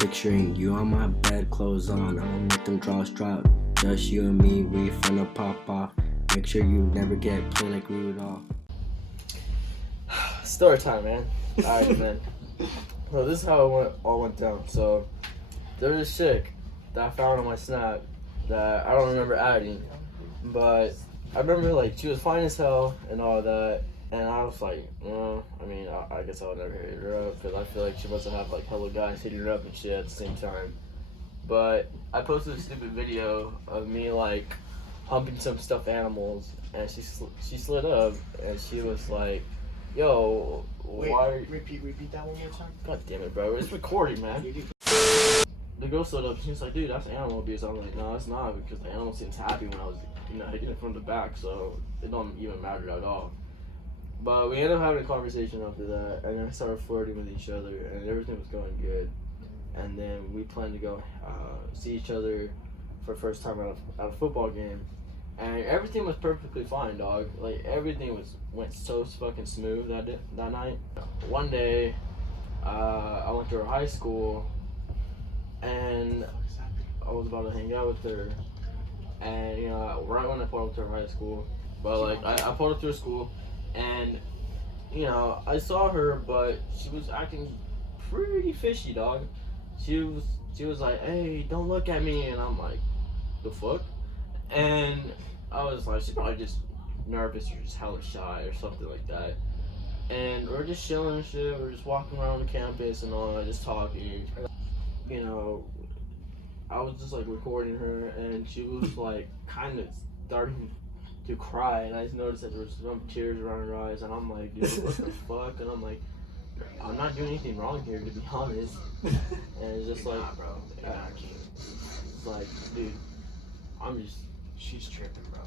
Picturing you on my bed, clothes on, I don't let them draws drop. Just you and me, we finna pop off. Make sure you never get played like Rudolph. Storytime, man. Alright, man. So this is how it all went down. So there was this chick that I found on my Snap that I don't remember adding, but I remember like she was fine as hell and all that, and I was like, I guess I would never hit her up because I feel like she must have like hella guys hitting her up and shit at the same time. But I posted a stupid video of me like humping some stuffed animals, and she slid up and she was like, "Yo, why?" Repeat that one more time. God damn it, bro! It's recording, man. The girl stood up and she was like, "Dude, that's animal abuse." I was like, "No, it's not, because the animal seems happy when I was, hitting it from the back, so it don't even matter at all." But we ended up having a conversation after that, and then we started flirting with each other, and everything was going good. And then we planned to go see each other for the first time at a football game, and everything was perfectly fine, dog. Like everything went so fucking smooth that night. One day, I went to her high school, and I was about to hang out with her, and right when I pulled up to her high school, but like I pulled up to her school, and I saw her, but she was acting pretty fishy, dog. She was like, "Hey, don't look at me," and I'm like, "The fuck?" And I was like, she's probably just nervous or just hella shy or something like that. And we're just chilling and shit. We're just walking around the campus and all that, just talking. I was just like recording her, and she was like kind of starting to cry, and I just noticed that there was some tears around her eyes, and I'm like, dude, what the fuck? And I'm like, I'm not doing anything wrong here, to be honest. And it's just like, bro, it's like, dude, She's tripping, bro.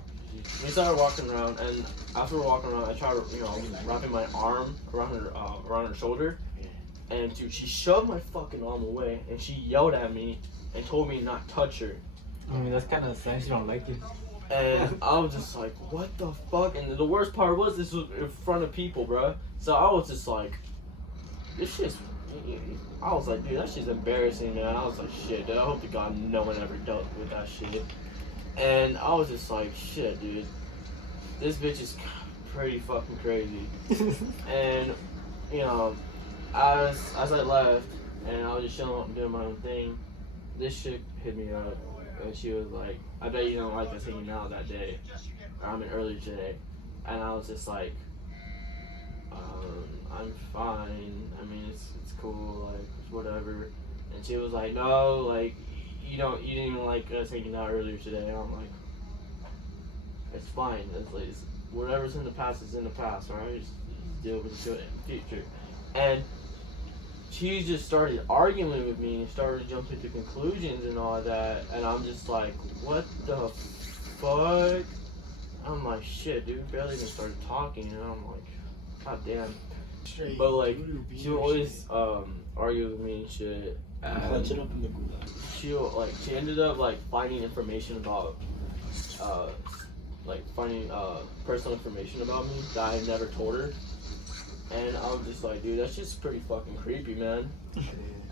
We started walking around, and after we're walking around, I tried, wrapping my arm around her shoulder, and dude, she shoved my fucking arm away, and she yelled at me and told me not to touch her. I mean, that's kind of sense. You don't like it. And I was just like, what the fuck? And the worst part was this was in front of people, bro. So I was just like, this shit's. I was like, dude, that shit's embarrassing, man. I was like, shit, dude, I hope to God no one ever dealt with that shit. And I was just like, shit, dude, this bitch is pretty fucking crazy. And, as I left, and I was just chilling up doing my own thing, this chick hit me up, and she was like, "I bet you don't like us hanging out that day, earlier today." And I was just like, I'm fine. I mean, it's cool, like, whatever. And she was like, "No, like, you didn't even like us hanging out earlier today." And I'm like, it's fine. It's whatever's in the past is in the past, alright? Just deal with it in the future. And she just started arguing with me and started jumping to conclusions and all that. And I'm just like, what the fuck? I'm like, shit, dude, barely even started talking. And I'm like, god damn. Straight. But like, she would always argue with me and shit. Clutch it up in the gulag. She ended up like finding information about personal information about me that I never told her. And I was just like, dude, that's just pretty fucking creepy, man.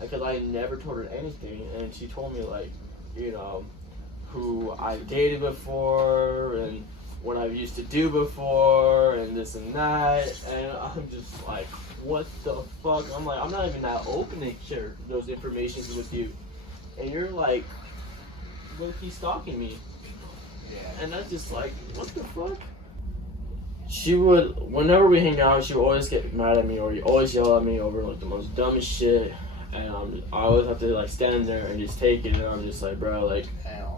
Because I never told her anything, and she told me like, who I dated before and what I used to do before and this and that. And I'm just like, what the fuck? I'm like, I'm not even that open to share those informations with you, and you're like, low-key stalking me. Yeah. And that's just like, what the fuck? She would, whenever we hang out, she would always get mad at me or always yell at me over like the most dumbest shit, and I always have to like stand there and just take it, and I'm just like, bro, like,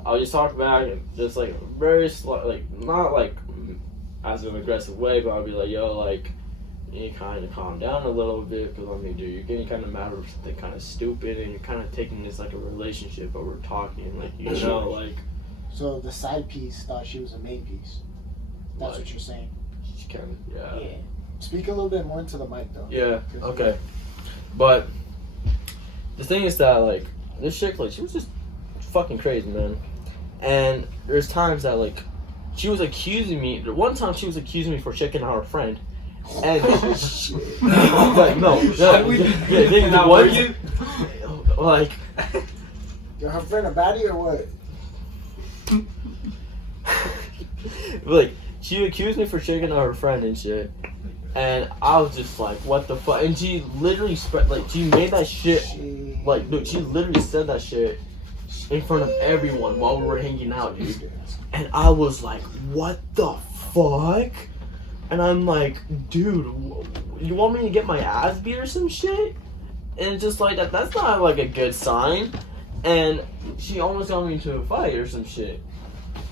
I'll just talk back and just like very like not like as an aggressive way, but I'll be like, yo, like, you need to kind of calm down a little bit, because I mean, dude, you're getting kind of mad over something kind of stupid, and you're kind of taking this like a relationship, but we're talking, like, like. So the side piece thought she was a main piece. That's what you're saying. She kind of, yeah. Yeah. Speak a little bit more into the mic, though. Yeah. Okay. But the thing is that like this chick, like, she was just fucking crazy, man. And there's times that like she was accusing me. One time she was accusing me for checking out her friend. And like, no, Were you? like You're her friend a baddie or what? Like, she accused me for shaking out her friend and shit. And I was just like, what the fuck? And she literally she made that shit. Like, dude, she literally said that shit in front of everyone while we were hanging out, dude. And I was like, what the fuck? And I'm like, dude, you want me to get my ass beat or some shit? And just like that's not like a good sign. And she almost got me into a fight or some shit.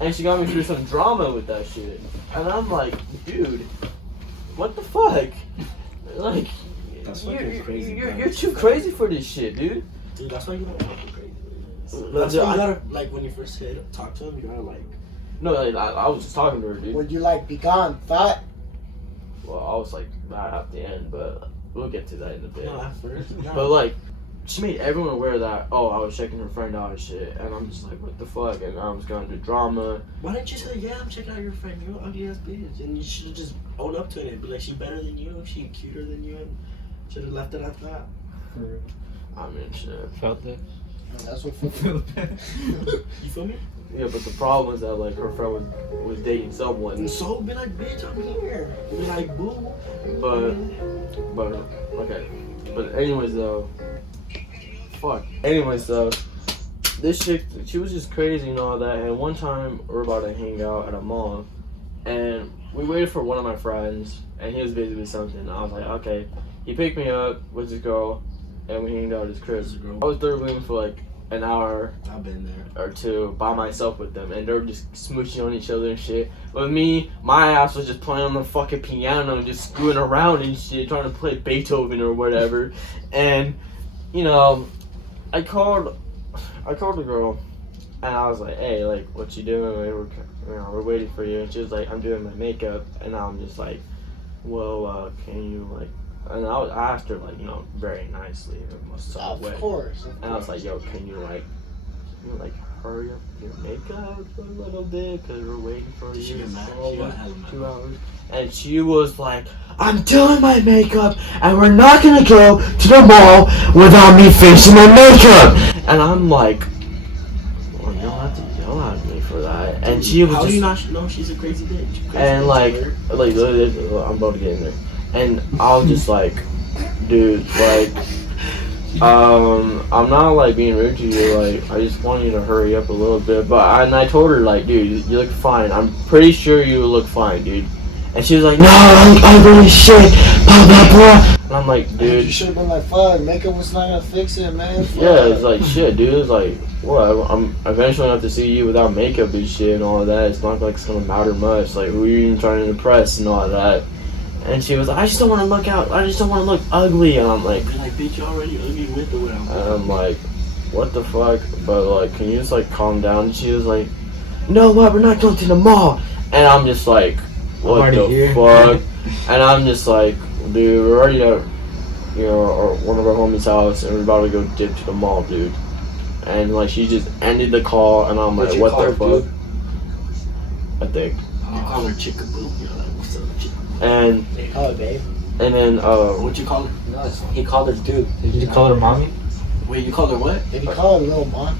And she got me through some drama with that shit. And I'm like, dude, what the fuck? Like, That's fucking crazy. You're too crazy for this shit, dude. Dude, that's why you don't talk to crazy. That's why you gotta, like, when you first talk to him, you gotta, like... No, like, I was just talking to her, dude. Would you like be gone, thought? Well, I was like, not at the end, but we'll get to that in a bit. No, at first. No. But like, she made everyone aware that, oh, I was checking her friend out and shit, and I'm just like, what the fuck? And I was going to drama. Why didn't you say, yeah, I'm checking out your friend, you're an ugly ass bitch, and you should have just owned up to it and be like, she better than you, she cuter than you, and should have left it at that. I mean, shit. Felt it. That's what. You feel me? Yeah, but the problem is that like her friend was dating someone. And so be like, bitch, I'm here. Be like, boo. But okay. But anyways though, this chick, she was just crazy and all that. And one time we were about to hang out at a mall, and we waited for one of my friends, and he was busy with something. I was like, okay. He picked me up with this girl, and we hanged out at his crib. I was there with him for like an hour. I've been there. Or two by myself with them, and they were just smooching on each other and shit. With me, my ass was just playing on the fucking piano and just screwing around and shit, trying to play Beethoven or whatever. And you know, I called the girl, and I was like, "Hey, like, what you doing? We're waiting for you." And she was like, "I'm doing my makeup," and I'm just like, "Well, can you like?" And I asked her like, you know, very nicely, Of course. And I was like, "Yo, can you like hurry up your makeup a little bit because we're waiting for you." She got mad. She got hella mad. 2 hours. And she was like, "I'm doing my makeup, and we're not gonna go to the mall without me finishing my makeup." And I'm like, well, you don't have to yell at me for that. And she was How just, do you not know she's a crazy bitch? and like I'm about to get in there. And I was just like, dude, like, I'm not like being rude to you, like, I just want you to hurry up a little bit. But I told her like, dude, you look fine. I'm pretty sure you look fine, dude. And she was like, no, I look ugly as shit, blah blah blah. And I'm like, dude, You should have been like, fuck, makeup was not gonna fix it, man. Fuck. yeah, it's like shit, dude. It's like, what? I'm eventually gonna have to see you without makeup and shit and all of that. It's not like it's gonna matter much. Like, who are you even trying to impress and all of that? And she was like, I just don't want to look out. I just don't want to look ugly. And I'm like, Be like, bitch, you already ugly with the way I'm and I'm like, what the fuck? But like, can you just like calm down? And she was like, no, what? We're not going to the mall. And I'm just like, what the fuck? And I'm just like, dude, we're already at, you know, one of our homies' house, and we're about to go dip to the mall, dude. And like, she just ended the call, and I'm like, what the fuck? I think. You call her Chickaboo. You're like, what's up, Chick? And Oh, babe. and then What'd you call her? No, he called her dude. Did you call her mommy? Wait, you called her what? Did he call her little mom?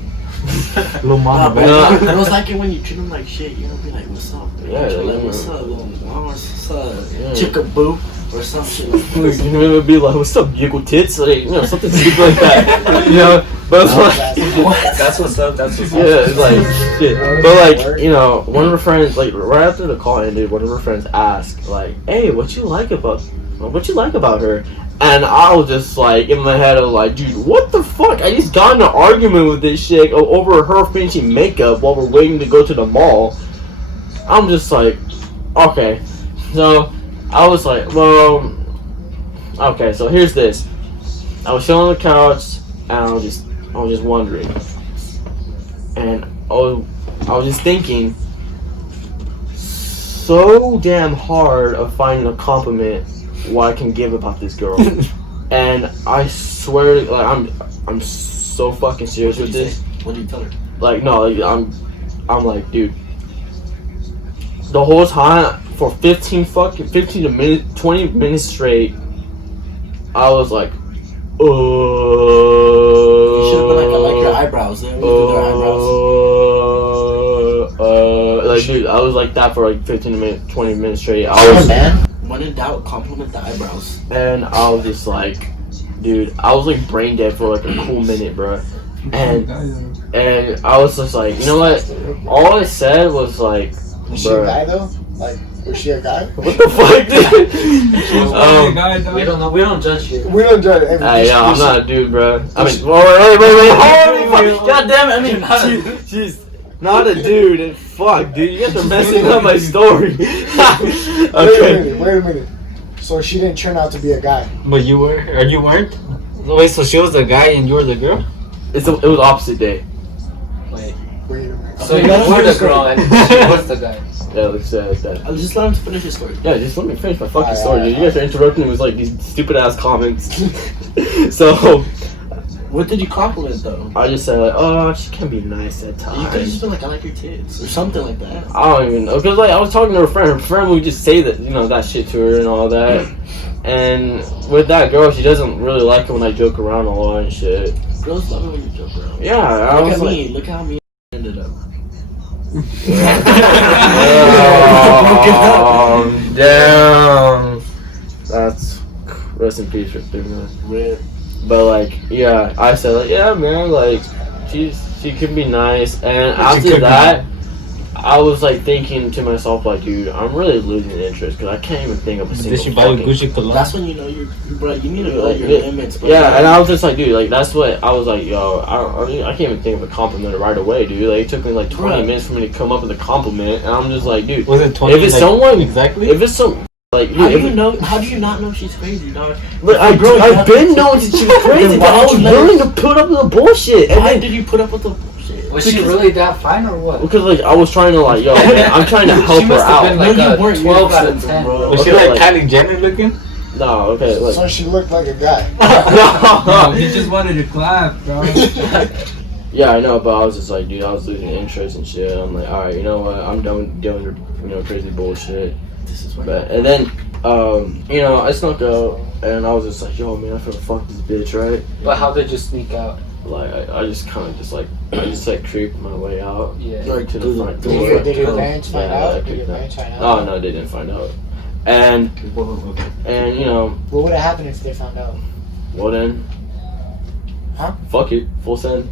Little Nah, mommy. but No. I was like it when you treat them like shit. You know, be like, what's up? Dude? Yeah, You're like, yeah. what's up, little mom? What's up? Yeah. Chickaboo or some shit like that. it would be like, what's up, jiggle tits? Like, you know, something stupid like that. You know? But it's like, That's what's up. That's what's up. yeah, it's like shit. But like, you know, one of her friends, like right after the call ended, one of her friends asked, like, "Hey, what you like about her?" And I was just like, in my head, I was like, dude, what the fuck? I just got in an argument with this chick over her finishing makeup while we're waiting to go to the mall. I'm just like, okay. So I was like, well, okay. So here's this. I was sitting on the couch, and I was just wondering, and I was just thinking, so damn hard of finding a compliment what I can give about this girl. And I swear, like, I'm so fucking serious with this. What did you tell her? Like, no, like, I'm like, dude, the whole time for 15 to 20 minutes straight, I was like, You should have been like, I like eyebrows then? What do their eyebrows? Like, dude, I was like that for like 15 minutes, 20 minutes straight. I Yeah, was, man. When in doubt, compliment the eyebrows. and I was just like, dude, I was like brain dead for like a cool minute, bro. And I was just like, you know what? All I said was like, Was she a bruh. guy though? Like, was she a guy? What the fuck, dude? We don't know. We don't judge you. We don't judge. Hey, Yeah, I'm not a dude, bro. I mean, wait, holy fuck, god damn it, I mean, she's not a dude, and fuck, dude, you guys are messing up my story. Okay. Wait a minute. So she didn't turn out to be a guy. But you were, or you weren't? Wait, so she was the guy and you were the girl? It was opposite day. Wait. Wait a minute. So you were the girl and she was the guy. Yeah, let's say it like that. I'll just let him finish his story. Yeah, just let me finish my fucking story, dude. You guys are interrupting me with like these stupid ass comments. So, What did you compliment though? I just said like, oh, she can be nice at You could have just times. been like, I like your tits or something like that. I don't even know, cause like I was talking to her friend would just say that, you know, that shit to her and all that. And with that girl, she doesn't really like it when I joke around a lot and shit. Girls love it when you joke around. Yeah, I Look was at like, me. Look how me ended up. Damn. That's rest in peace, man. Rip. But like, yeah, I said like, yeah, man, like she can be nice. And after that, I was like thinking to myself like, dude, I'm really losing interest because I can't even think of a single. Did she buy you Gucci cologne? That's when you know bro. You need to know your limits. Bro. Yeah, and I was just like, dude, like that's what I was like, yo, I can't even think of a compliment right away, dude. Like it took me like 20 minutes for me to come up with a compliment, and I'm just like, dude, Was it 20? if it's someone, exactly? if it's some. Like, How do dude, you know? How do you not know she's crazy, dog? but I've been knowing that she was crazy, Then but why I was would you let willing to put up with the bullshit. And Why then, did you put up with the bullshit? Was she really that fine or what? because like I was trying to like, yo, man, I'm trying to help She her must have out. been like No, you a weren't. 12 out You of were 10. bro. Was she Okay, like like- Kylie Jenner looking? No, okay, like, So she looked like a guy. no. He just wanted to clap, bro. Yeah, I know, but I was just like, dude, I was losing interest and shit. I'm like, all right, you know what? I'm done with dealing with, you know, crazy bullshit. This is what. But and then, you know, I snuck out and I was just like, yo, man, I feel fuck this bitch, right? But how did you sneak out? Like, I just kind of just like, I just like creeped my way out. Yeah. Like, to the do front the- door. Did your parents find Yeah, I out? Did picked your that. parents find out? Oh no, they didn't find out. And you know, What would have happened if they found out? well then, Huh? fuck it, full send.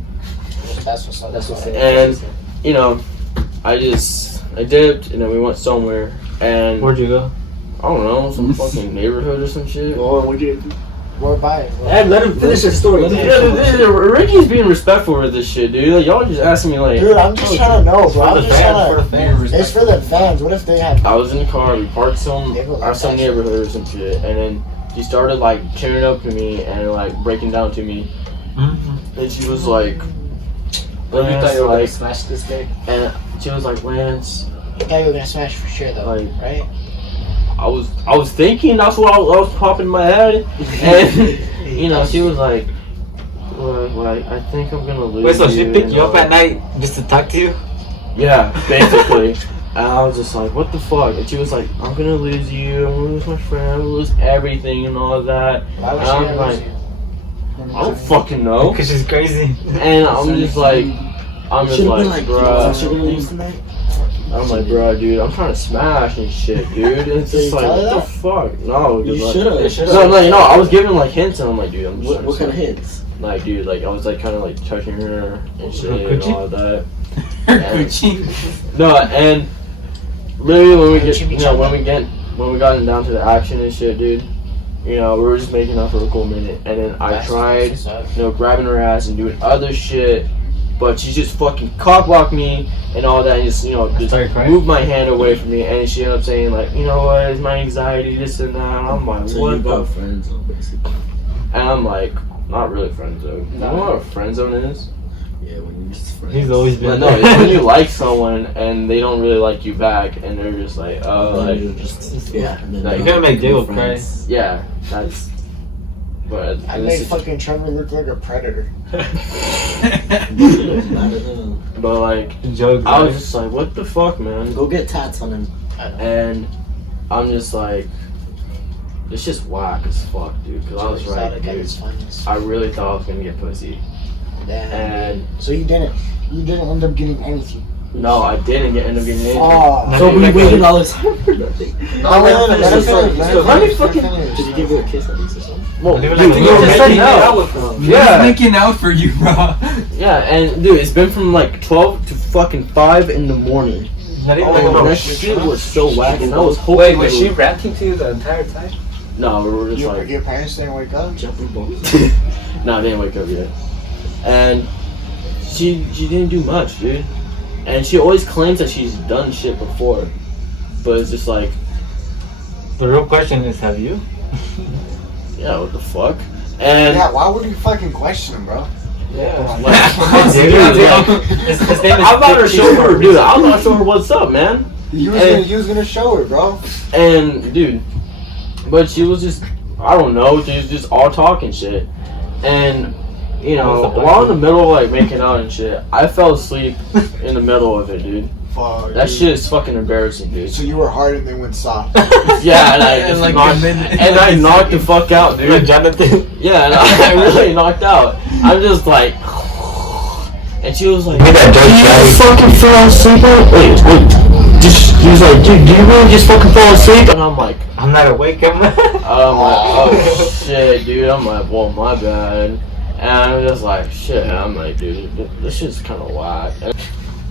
That's what's up. That's what's it. And you know, I dipped and then we went somewhere and Where'd you go? I don't know, some fucking neighborhood or some shit. Oh, what you? We're buying. Hey, let him finish his story. Ricky's being respectful with this shit, dude. Like, y'all just asking me like, Dude, I'm just trying to know, bro. I'm just trying to. fans. It's for the fans. What if they had? I was in the car, we parked some They go like some that. neighborhood or some shit, and then she started like cheering up to me and like breaking down to me, and she was like, Well, you thought Lance, you were gonna like, smash this guy? and she was like, Lance, I thought you were gonna smash for sure, though, like, right? I was thinking that's what I was popping in my head, and you know, she was like, like I think I'm gonna lose. Wait, so she picked and you up all at that. night just to talk to you? Yeah, basically. And I was just like, what the fuck? And she was like, I'm gonna lose you, I'm gonna lose my friend, I'm gonna lose everything and all that. Why would And she I'm ever like, lose you? I don't fucking know. Because she's crazy. And I'm just like, Should've been like, bruh. should we lose tonight? I'm like, bruh, dude, I'm trying to smash and shit, dude. And it's Did just you like, tell her what the that? fuck? No, You because, should have. no, no, I was giving like hints and I'm like, dude, I'm just What trying kind to of hints? like, dude, like I was like kind of like touching her and shit and Coochie? all that. Gucci. No, and literally when we get, Chimichanga? you know, when we got down to the action and shit, dude, you know, we were just making out for a cool minute, and then I That's tried, what's up. you know, grabbing her ass and doing other shit, but she just fucking cock-blocked me and all that, and just, you know, just Started crying? moved my hand away from me, and she ended up saying like, you know what, it's my anxiety, this and that, and I'm like, So what you the got friends on basically. and I'm like, not really friend zone. You know what a friend zone is? Yeah, when you're just friends. He's always But been no, it's when you like someone and they don't really like you back, and they're just like, oh, And like, you're just yeah. And then Like, You're gonna make Diego friends. yeah, that's. But I in made this fucking Trevor look like a predator. but like, jokes. I was just like, what the fuck, man? Go get tats on him. And I'm just like, it's just whack as fuck, dude. Cause I was right, dude. I really thought I was gonna get pussy. Damn. And So you didn't end up getting anything. no, I didn't end up getting anything. Oh. So we waited all this time for nothing. Let me fucking. Did you give you a kiss at least or something? Well, Dude, dude, you we were were making making out. out with them. Yeah. He's making out for you, bro. Yeah, and dude, it's been from like 12 to fucking 5 in the morning. Not even Oh, that shit. shit was so whack, and I was hoping. Wait, they was she would- ranting to you the entire time? No, we were just Your, like. your parents didn't wake up? Jumping balls. No, I didn't wake up yet. And she didn't do much, dude. And she always claims that she's done shit before, but it's just like, The real question is, have you? yeah, what the fuck? And Yeah, why would you fucking question him, bro? like, Dude, his name is I'm about to Dick show her, Cheese. dude. I'm about to show her what's up, man. You was gonna show her, bro. And dude, but she was just, I don't know, she was just all talking shit. And you know, while in the middle of like making out and shit, I fell asleep in the middle of it, dude. Fuck. That shit is fucking embarrassing, dude. So you were hard and then went soft. Yeah, and I And just like knocked, a minute- and I knocked the fuck out, You're dude. Jonathan. Yeah, and I really knocked out. I'm just like, and she was like, Get that "Do George you Johnny." fucking fall asleep? Wait, just he was like, dude, do you really just fucking fall asleep?" And I'm like, I'm not awake, am I? oh shit, dude. I'm like, well, my bad. And I'm just like, shit. I'm like, dude, this shit's kind of whack. And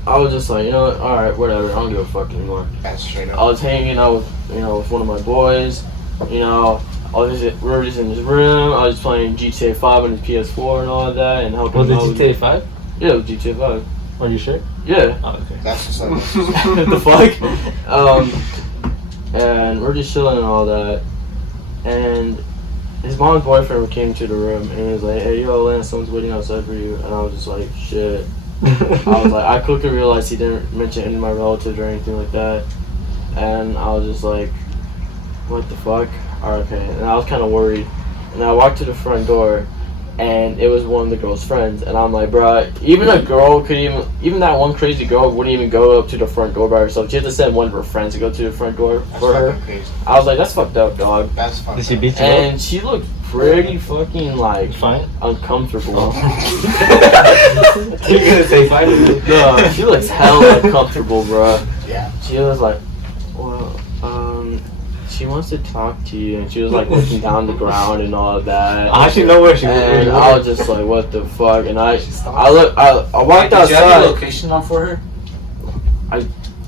I was just like, you know what? All right, whatever. I don't give a fuck anymore. That's straight I up. was hanging out with, with one of my boys. You know, we were just in his room. I was playing GTA 5 on his PS4 and all of that, and helping Was it him out with- GTA 5? Yeah, it was GTA 5. Are you sure? Yeah. Oh, okay. That's what's up. What the fuck? And we're just chilling and all that. And his mom's boyfriend came to the room and he was like, "Hey, yo, Lance, someone's waiting outside for you." And I was just like, shit. I was like, I quickly realized he didn't mention any of my relatives or anything like that. And I was just like, what the fuck? Okay. And I was kind of worried. And I walked to the front door and it was one of the girl's friends. And I'm like, bruh, even a girl could even that one crazy girl wouldn't even go up to the front door by herself. She had to send one of her friends to go to the front door That's for her. fucking crazy. I was like, that's fucked up, dog. That's fucking Did she beat you up? And she looked pretty fucking like Fine. uncomfortable. You're gonna say fine? No, she looks hella uncomfortable, bro. Yeah. She was like, well, she wants to talk to you, and she was like looking down the ground and all of that. I actually know where she And I was just like, what the fuck? And I walked Did you have your outside. location on for her?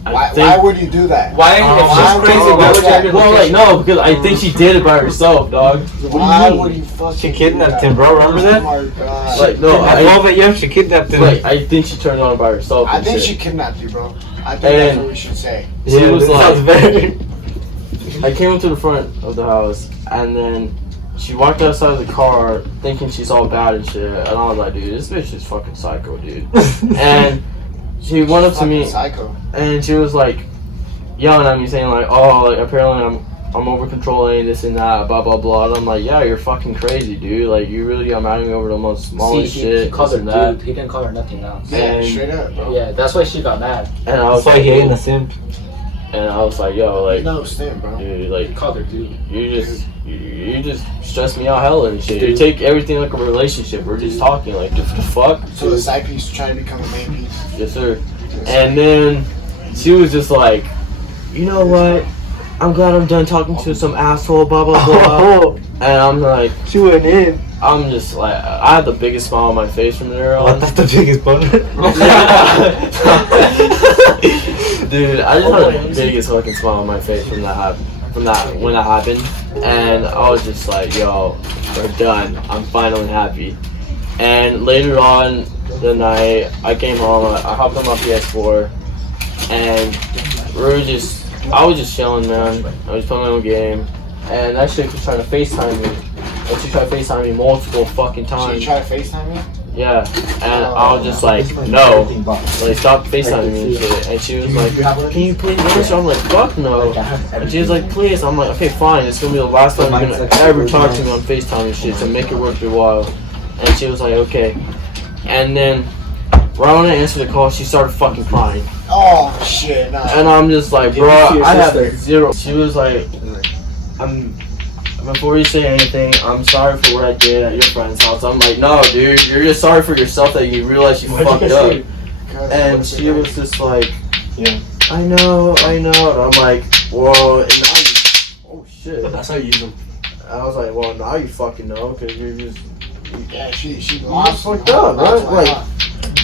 Why would you do that? Why? why If she's would crazy, you why do would you have your Well, like, location? no, because I think she did it by herself, dog. Why would you fucking She do kidnapped that? him, bro. Remember that? Oh my god. Like, no, At 12 a.m. she kidnapped him. Like, I think she turned on by herself. I and think shit. she kidnapped you, bro. I think And- that's what we should say. She was this like- sounds very... I came up to the front of the house, and then she walked outside of the car thinking she's all bad and shit. And I was like, dude, this bitch is fucking psycho, dude. And she went up to Fucking me, psycho. and she was like yelling at me, saying like, "Oh, like apparently I'm over controlling this and that, blah blah blah." And I'm like, "Yeah, you're fucking crazy, dude. Like you really got mad at me over the most smallest shit." He called this her and that." dude. He didn't call her nothing else. Yeah, And- straight up, bro. Yeah, that's why she got mad. And I was That's why like, he ain't a simp. and I was like, "Yo, like, No stint, bro. dude, He like." called her dude. You just stress me out hella and shit. You take everything like a relationship. We're just talking like the fuck. So the side piece trying to become a main piece. Yes, sir. And then she was just like, you know what? I'm glad I'm done talking to some asshole. Blah blah blah. And I'm like, She went in. I'm just like, I had the biggest smile on my face from there Oh, on. that's the biggest boner. Dude, I just had the biggest fucking smile on my face from that when that happened, and I was just like, yo, we're done. I'm finally happy. And later on the night, I came home. I hopped on my PS4, and I was just chilling, man. I was playing my own game, and that chick was trying to FaceTime me. And she tried to FaceTime me multiple fucking So times. you try to FaceTime me? Yeah, and I was just like, no, like stop FaceTiming me and shit. And she was like, can you please answer? I'm like, fuck no. And she was like, please. I'm like, okay, fine. It's gonna be the last time you're gonna ever talk to me on FaceTime and shit, so make it worth your while. And she was like, okay. And then right when I answered the call, she started fucking crying. Oh shit, nah. And I'm just like, bro, I have zero. She was like, before you say anything, I'm sorry for what I did at your friend's house. I'm like, no, dude, you're just sorry for yourself that you realized you fucked up. And she was just like, Yeah. I know. And I'm like, well, and now you, oh shit. That's how you use them. I was like, well, now you fucking know, because you're just, Yeah, she lost. fucked up, right? Like,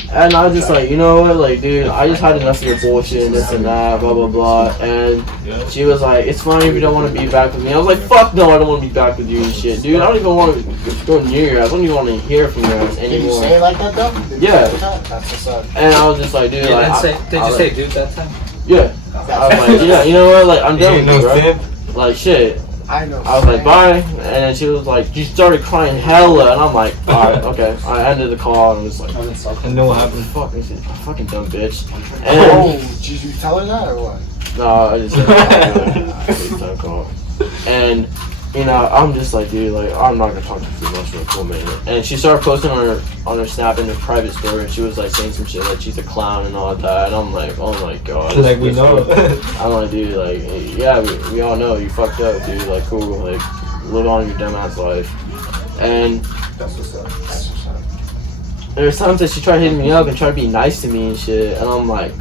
and I was just like, you know what, like, dude, I just had enough of your bullshit and this and that, blah, blah, blah. And she was like, it's fine if you don't want to be back with me. I was like, fuck no, I don't want to be back with you and shit. Dude, I don't even want to go near your ass. I don't even want to hear from your ass Did you anymore. say it like that though? Did you Yeah. say that? That's what's up. And I was just like, dude, like, Did you say dude that time? yeah. I was like, yeah, you know what, like, I'm done with you, bro. simp. Like, shit. I know. I was like, bye. And then she was like, you started crying hella. And I'm like, alright, okay. I ended the call and was like, And then what happened? fucking dumb bitch. Oh, And did you tell her that or what? no, I just said, don't call. And, you know, I'm just like, dude, like, I'm not gonna talk to you too much for a cool minute. And she started posting on her Snap in her private story, and she was like saying some shit like she's a clown and all that. And I'm like, oh my god. Like we know. I'm like, dude, like, yeah, we all know you fucked up, dude. Like, cool, like, live on your dumbass life. And That's what's up. That's what's up. there's times that she tried hitting me up and tried to be nice to me and shit, and I'm like,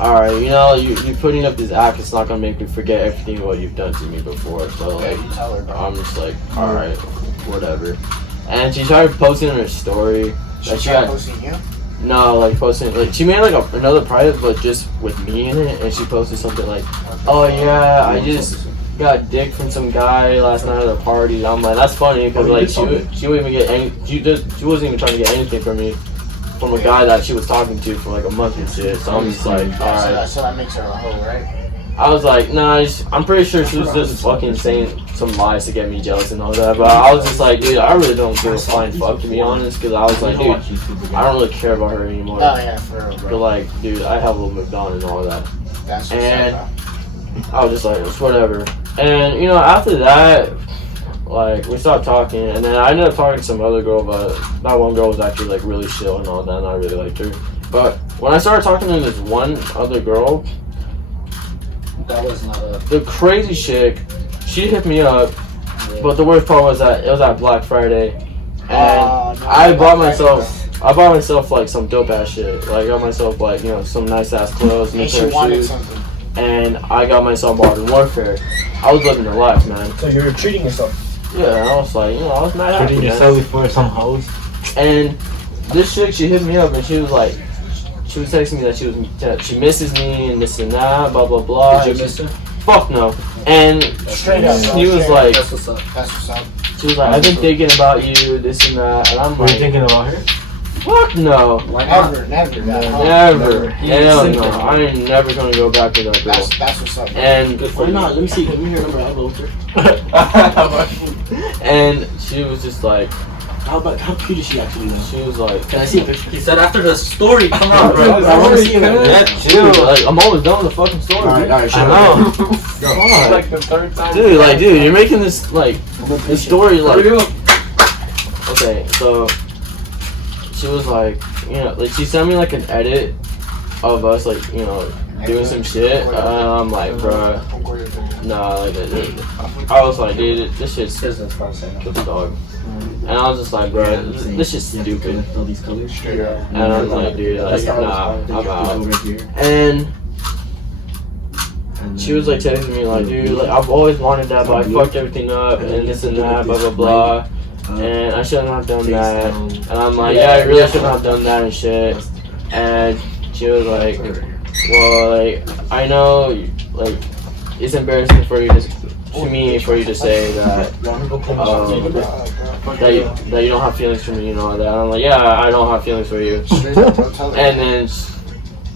alright, you know, you're putting up this act, it's not gonna make me forget everything what you've done to me before, so Yeah, like, you tell her, bro. I'm just like, alright, whatever. And she started posting on her story She that she tried got, posting you? no, like posting, like, she made like another private, but just with me in it, and she posted something like, oh yeah, I just got dick from some guy last night at a party. I'm like, that's funny, because like, she wouldn't even get any, she wasn't even trying to get anything from me. From a guy that she was talking to for like a month and shit, so I'm just like, alright. So that makes her a hoe, right? I was like, nah, I'm pretty sure she was just fucking saying some lies to get me jealous and all that, but I was just like, dude, I really don't give a flying fuck, to be honest, because I was like, dude, I don't really care about her anymore. Oh yeah, for real, But bro. like, dude, I have a little moved on and all that. That's what's and- up, I was just like, it's whatever. And, you know, after that, like, we stopped talking, and then I ended up talking to some other girl, but that one girl was actually, like, really chill and all that, and I really liked her. But when I started talking to this one other girl, That was not a. the crazy chick, she hit me up, but the worst part was that it was at Black Friday, and No, I bought Black myself, like, some dope-ass shit. Like, I got myself, like, you know, some nice-ass clothes, new And she pair of wanted shoes, something. and I got myself Modern Warfare. I was living the life, man. So you were treating yourself. Yeah, I was like, you know, I was mad happy, Treating man. yourself before some hoes. And this chick, she hit me up and she was like, she was texting me that she misses me and this and that, blah blah blah. Did you miss her? Fuck no. And Straight up, bro, she was straight like, That's what's up. That's what's up. she was like, I've been thinking about you, this and that, and I'm Were you like, thinking about her? fuck no, Why not? Never. never, hell Simple. no, I ain't never gonna go back to that girl. That's what's up. And Good for Why you. not? Let me see. Let me hear a number. I'll go with her. and she was just like, How cute is she actually now? she was like, Can I see a picture? He said after the story. Come on, bro. I want to see it. yeah, dude, like, I'm almost done with the fucking story. Alright, I know. Fuck. Like the third time. Dude, you're making this, like, the story, like, Hurry up. okay, so, she was like, you know, like, she sent me, like, an edit of us, like, you know, doing some shit, and I'm like, bruh, nah, like, I was like, dude, this shit's Business process. good dog. And I was just like, bruh, this shit's stupid. All these colors. Straight up. And I was like, dude, like, That's not nah, what I'm out. Over here. And she was like texting me like, dude, like, I've always wanted that, but I fucked everything up, and this and that, blah blah blah, and I shouldn't have done that. And I'm like, yeah, I really shouldn't have done that and shit. And she was like, well, like, I know, like, it's embarrassing for you to me for you to say that that you don't have feelings for me and all that. And I'm like, yeah, I don't have feelings for you. Straight up, bro. Tell her. And then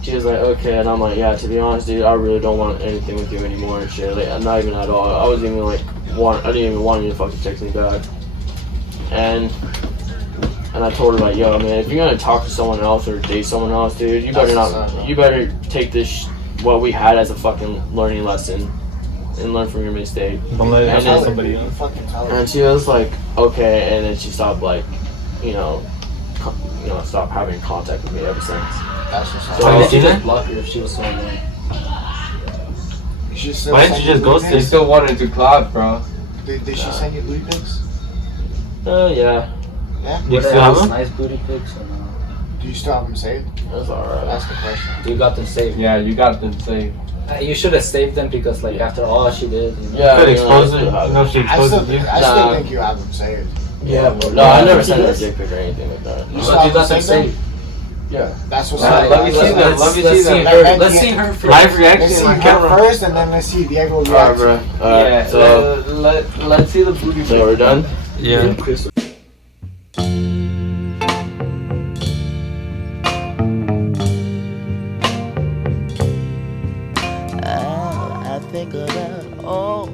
she was like, okay, and I'm like, yeah, to be honest, dude, I really don't want anything with you anymore and shit. Like, not even at all. I wasn't even like, I didn't even want you to fucking text me back. And I told her like, yo, man, if you're gonna talk to someone else or date someone else, dude, you better not, you better take this what we had as a fucking learning lesson and learn from your mistake. Don't let it And happen then- to somebody else. Fucking tell her. And she was like, okay, and then she stopped like, you know, stopped having contact with me ever since. That's what's up. So- Why did you see just that? block her if she was so annoying? You should still Why didn't you send just me ghost the her? pics. Still wanted to cloud, bro. Did she send you booty pics? Yeah. Yeah. You Were still there have them? nice booty pics or no? Do you still have them saved? That's alright. That's the question. You got them saved. Yeah, you got them saved. You should have saved them because, like, after all she did, you know. Yeah, Could you expose know, it. I You know, if she I exposes still, you. I still Nah. think you have them saved. Yeah, but no, I never sent her a dick pic or anything like that. You But still have you got them them saved? saved. Yeah. That's what's Alright, up. let me see them. Let me see them. Let- Let's see her first. Live Let's reaction see on her camera. first, and then let's see Diego Alright, react. bro. Yeah. So, Let's see the booty. so we're done? Yeah. I think about all